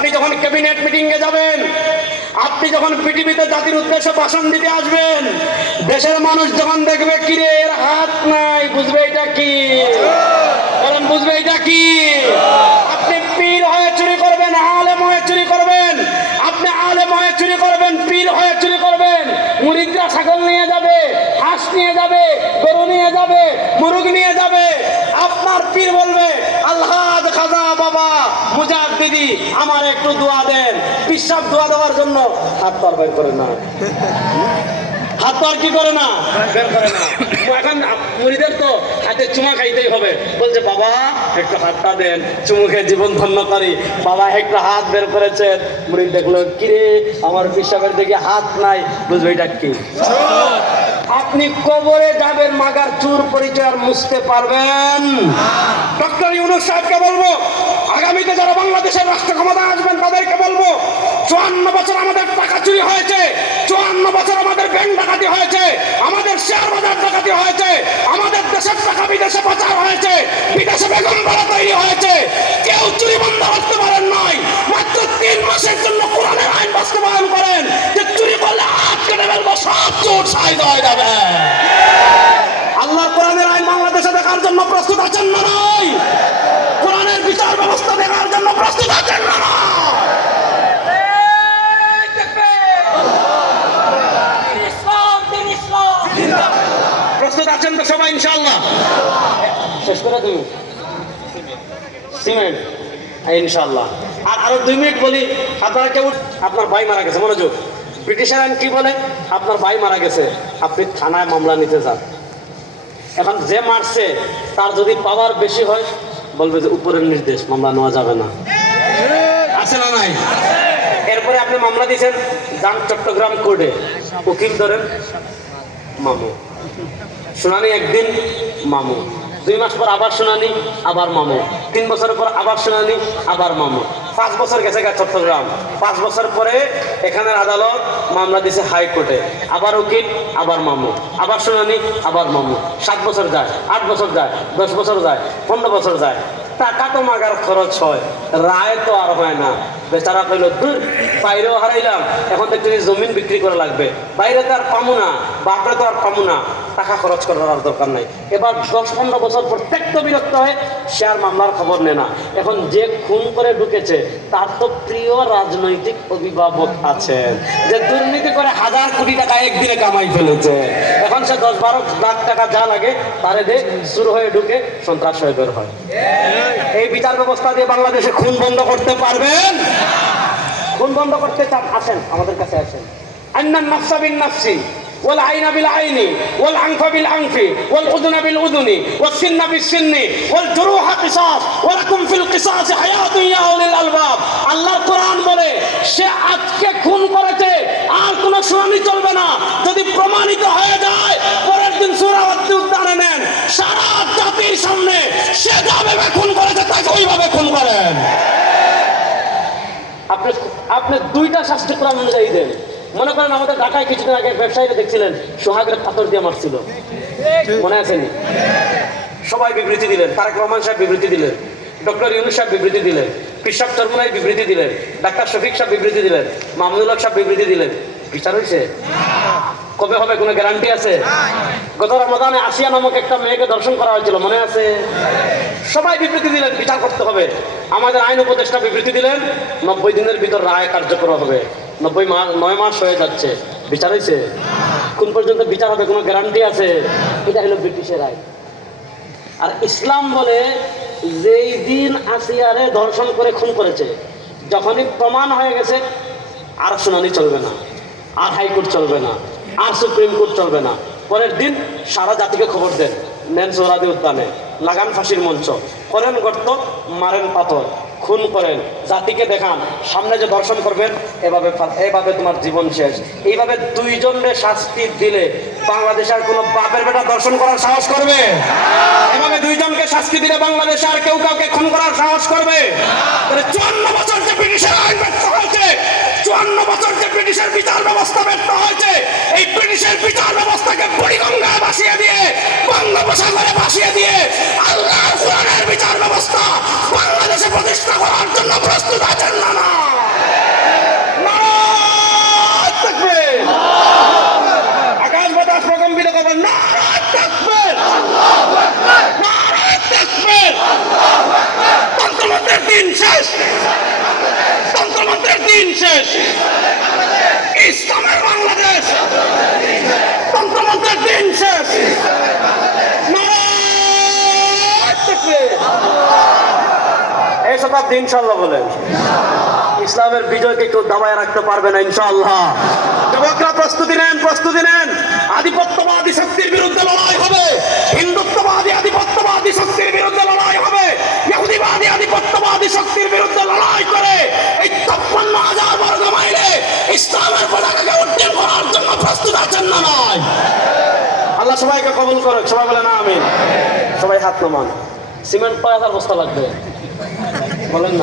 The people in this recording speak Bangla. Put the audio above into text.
আপনি যখন ক্যাবিনেট মিটিং এ যাবেন, আপনি যখন পৃথিবীতে জাতির উদ্দেশ্যে ভাষণ দিতে আসবেন, দেশের মানুষ যখন দেখবে, কিরে, এর হাত নাই, বুঝবে এটা কি? বলেন, বুঝবে এটা কি? আপনি পীর হয়ে চুরি করবেন, আলেম হয়ে চুরি করবেন, আপনি আলেম হয়ে চুরি করবেন, পীর হয়ে চুরি করবেন, মুরিদরা ছাগল নিয়ে যাবে, হাঁস নিয়ে যাবে, গরু নিয়ে যাবে, মুরগ নিয়ে যাবে। আপনার পীর বলবে, আল্লাহ খাজা বাবা মুজাদ দিদি আমার একটু দোয়া দেন। পিসাব দোয়া দেওয়ার জন্য হাত পার বের করে না। হাত তো আর কি করে না? বের করে না। এখন মুড়িদের তো হাতে চুমা খাইতেই হবে। বলছে বাবা একটু হাতটা দেন। চুমু খেয়ে জীবন ধন্য করি। বাবা একটু হাত বের করেছেন মুড়ি দেখল কিরে আমার পিসাবের দিকে হাত নাই। বুঝবে এটা কি? আপনি কবরে যাবেন মাগার চুর পরিচয় আর মুছতে পারবেন। ডক্টর ইউনুস সাহেবকে বলব, আগামীতে যারা বাংলাদেশের রাষ্ট্র ক্ষমতা আসবেন তাদেরকে বলব, চুয়ান্ন বছর আমাদের টাকা চুরি হয়েছে, চুয়ান্ন বছর আমাদের ব্যাংক ডাকাতি হয়েছে, আমাদের শেয়ার বাজার ডাকাতি হয়েছে, আমাদের দেশের টাকা বিদেশে পাচার হয়েছে, বিদেশে বেগম বড় তৈরি হয়েছে। কেউ চুরি বন্ধ করতে পারেন নাই, মাত্র তিন মাসের জন্য কোরআনের আইন বাস্তবায়ন করেন, যে চুরি করলে হাত কেটে সব চোর সাইজ হয়ে যাবে আল্লাহ কোরআনের আইন বাংলাদেশে দেখার জন্য প্রস্তুত আছেন না নয় কোরআনের বিচার ব্যবস্থা দেখার জন্য প্রস্তুত আছেন না প্রস্তুত আছেন তো সবাই ইনশাআল্লাহ। শেষ করে তুমি সিমেন্ট। হ্যাঁ, আরও দুই মিনিট বলি কেউ আপনার ভাই মারা গেছে কি বলে? আপনার ভাই মারা গেছে। আপনি থানায় মামলা নিতে যান। এখন যে মারছে তার যদি পাওয়ার বেশি হয় বলবে যে উপরের নির্দেশ মামলা নেওয়া যাবে না। আছে না নাই? এরপরে আপনি মামলা দিয়েছেন যান চট্টগ্রাম কোর্টে। উকিল ধরেন মামু। শুনানি একদিন মামু। দুই মাস পর আবার শুনানি আবার মামু। তিন বছর পর আবার শুনানি আবার মামু। পাঁচ বছর গেছে গা চট্টগ্রাম। পাঁচ বছর পরে এখানের আদালত মামলা দিছে হাইকোর্টে। আবার উকিল, আবার মামু। আবার শুনানি, আবার মামু। সাত বছর যায়, আট বছর যায়, দশ বছর যায়, পনেরো বছর যায়। টাকা তো মাগার খরচ হয়। রায় তো আর হয় না। বেচারা কইল দূর বাইরেও হারাইলাম। এখন তো একটু জমিন বিক্রি করা লাগবে। বাইরে তো আর পামু না, বাপরে তো আর পামু না। টাকা খরচ করার দরকার নাই। এবার দশ পনেরো বছর প্রত্যেক বিরক্ত হয়ে সে আর মামলার খবর নেয় না। এখন যে খুন করে ঢুকেছে, তার তো প্রিয় রাজনৈতিক অভিভাবক আছেন। যে দুর্নীতি করে হাজার কোটি টাকা একদিনে কামাই ফেলেছে। এখন সে দশ বারো লাখ টাকা যা লাগে, তারে দে শুরু হয়ে ঢুকে সন্ত্রাস হয়ে বের হয়। এই বিচার ব্যবস্থা দিয়ে বাংলাদেশে খুন বন্ধ করতে পারবেন? খুন বন্ধ করতে চান, আসেন, আমাদের কাছে আসেন। আন্নান নাফসা বিন নাফসি, ওয়াল আইনা বিল আইনি, ওয়াল আংফ বিল আনফি ওয়াল উযুনা বিল উযুনি ওয়াস সিন্না বিস সিন্নি, ওয়াল জুরুহা কিসাস ওয়া লাকুম ফিল কিসাস হায়াতুন ইয়া আল্লাহর কোরআন বলে, সে আজকে খুন আপনি আপনি দুইটা শাস্তি কোরআন অনুযায়ী দেন। মনে করেন আমাদের ঢাকায় কিছুদিন আগে ব্যবসায়ীরা দেখছিলেন, সোহাগের পাথর দিয়ে মারছিল। মনে আছেনি সবাই বিবৃতি দিলেন, তারেক রহমান সাহেব বিবৃতি দিলেন, ডক্টর ইউনুস সাহেব বিবৃতি দিলেন কৃষক চরমুনাই বিবৃতি দিলেন, ডাক্তার শফিক সাহেব বিবৃতি দিলেন, মামুনুল হক সাহেব বিবৃতি দিলেন। বিচার হয়েছে কবে হবে কোনো গ্যারান্টি আছে? গত রমাদানে আসিয়া নামক একটা মেয়েকে দর্শন করা হয়েছিল, মনে আছে? সবাই বিবৃতি দিলেন বিচার করতে হবে। আমাদের আইন উপদেষ্টা বিবৃতি দিলেন, নব্বই দিনের ভিতর রায় কার্যকর হবে। নব্বই মাস, নয় মাস হয়ে যাচ্ছে। বিচার হয়েছে? কোন পর্যন্ত বিচার হবে, কোনো গ্যারান্টি আছে? এটা হলো ব্রিটিশের আইন আর ইসলাম বলে, যেই দিন আসিয়ারে ধর্ষণ করে খুন করেছে, যখনই প্রমাণ হয়ে গেছে, আর শুনানি চলবে না, আর হাইকোর্ট চলবে না। আর সুপ্রিম কোর্ট চলবে না। পরের দিন সারা জাতিকে খবর দেন, নেন সোহরাদি উদ্যানে, লাগান ফাঁসির মঞ্চ, করেন গর্ত, মারেন পাথর, খুন করেন, জাতিকে দেখান, সামনে যে দর্শন করবেন, এভাবে এভাবে তোমার জীবন শেষ। এইভাবে দুইজনের শাস্তি দিলে বাংলাদেশ আর কোনো বাপের বেটা দর্শন করার সাহস করবে? এভাবে দুইজনকে শাস্তি দিলে বাংলাদেশ আর কেউ কাউকে খুন করার সাহস করবে? চুয়ান্ন বছর যে ব্রিটিশের বিচার ব্যবস্থা ব্যর্থ হয়েছে, এই ব্রিটিশের বিচার ব্যবস্থাকে বুড়িগঙ্গা ভাসিয়ে দিয়ে, বঙ্গোপসাগরে ভাসিয়ে দিয়ে আল্লাহ কোরআনের বিচার ব্যবস্থা বাংলাদেশে প্রতিষ্ঠা করার জন্য প্রস্তুত আছেন না না আকাশ বাতাস না থাকবেন তন্ত্রমন্ত্রের দিন শেষ। ইসলামের বাংলাদেশ। তন্ত্রমন্ত্রের দিন শেষ। এই শতাব্দী ইনশাল্লাহ বলেন। ইসলামের বিজয়কে কেউ দাবায় রাখতে পারবে না ইনশাআল্লাহ। যুবকরা প্রস্তুতি নেন প্রস্তুতি নেন। আধিপত্যবাদী সবাইকে কবুল করুক, সবাই বলে না আমি সবাই হাত নামান। সিমেন্ট পাঁচ হাজার বস্তা লাগবে। বলেন না।